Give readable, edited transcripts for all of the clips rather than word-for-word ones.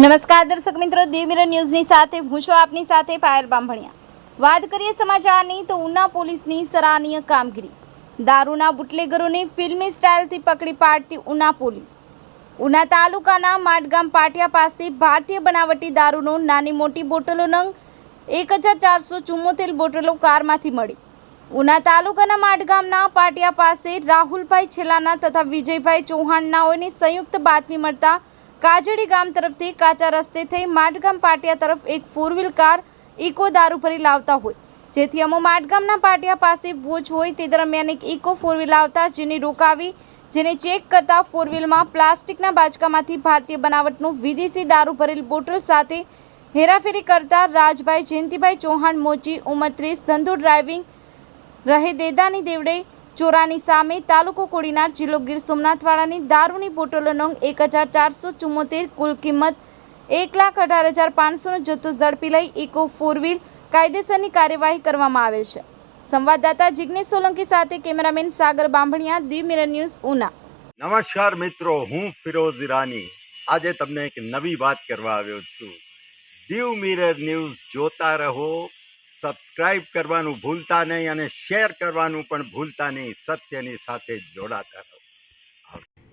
નમસ્કાર દર્શક મિત્રો, દીવ મિરર ન્યૂઝની સાથે હું છું આપની સાથે પાયલ બામભણિયા। વાત કરીએ સમાચારની તો ઉના પોલીસની સરાહનીય કામગીરી। દારૂના બુટલેગરોને ફિલ્મી સ્ટાઇલથી પકડી પાડતી ઉના પોલીસ। ઉના તાલુકાના માટગામ પાટિયા પાસે ભારતીય બનાવટી દારૂનો નાની મોટી બોટલો નંગ 1474 બોટલો કારમાંથી મળી। ઉના તાલુકાના માટગામના પાટિયા પાસે રાહુલભાઈ છેલાના તથા વિજયભાઈ ચૌહાણ નાઓની સંયુક્ત બાતમી મળતા કાજડી ગામ તરફથી કાચા રસ્તે થઈ માટગામ પાટિયા તરફ એક 4 વ્હીલ કાર ઇકો દારૂ ભરી લાવતા હોય, જેથી અમો માટગામના પાટિયા પાસે ભોજ હોય તે દરમિયાન એક ઇકો 4 વ્હીલ આવતા જેને રોકાવી જેને ચેક કરતા 4 વ્હીલમાં પ્લાસ્ટિકના બાચકામાંથી ભારતીય બનાવટનું વિદેશી દારૂ ભરેલ બોટલ સાથે હેરાફેરી કરતા રાજભાઈ જયંતિભાઈ ચૌહાણ મોચી ઉંમર 30 ધંધો ડ્રાઇવિંગ રહે દેદાની દેવડે ચોરાની સામે તાલુકો કોડીનાર જિલ્લો ગીર સોમનાથવાળાની દારૂની બોટલો નંગ 1474 કુલ કિંમત 1,18,500નો જથ્થો ઝડપી લઈ ઇકો 4 વ્હીલ કાયદેસરની કાર્યવાહી કરવામાં આવેલ છે। સંવાદદાતા જિગ્નેશ સોલંકી સાથે કેમેરામેન સાગર બામભણિયા, દીવ મિરર ન્યૂઝ, ઉના। નમસ્કાર મિત્રો, હું ફિરોઝ ઈરાની આજે તમને એક નવી વાત કરવા આવ્યો છું। દીવ મિરર ન્યૂઝ જોતા રહો, સબસ્ક્રાઇબ કરવાનું ભૂલતા નહીં અને શેર કરવાનું પણ ભૂલતા નહીં। સત્યની સાથે જોડાતા રહો।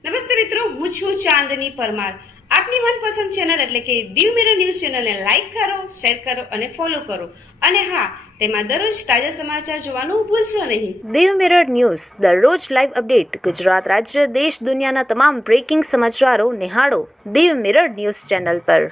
નમસ્તે મિત્રો, હું છું ચાંદની પરમાર। આપની મનપસંદ ચેનલ એટલે કે દીવ મિરર ન્યૂઝ ચેનલને લાઈક કરો, શેર કરો અને ફોલો કરો, અને હા, તેમાં દરરોજ તાજા સમાચાર જોવાનું ભૂલશો નહીં। દીવ મિરર ન્યૂઝ દરરોજ લાઈવ અપડેટ ગુજરાત રાજ્ય દેશ દુનિયાના તમામ બ્રેકિંગ સમાચારો નિહાળો દીવ મિરર ન્યૂઝ ચેનલ પર।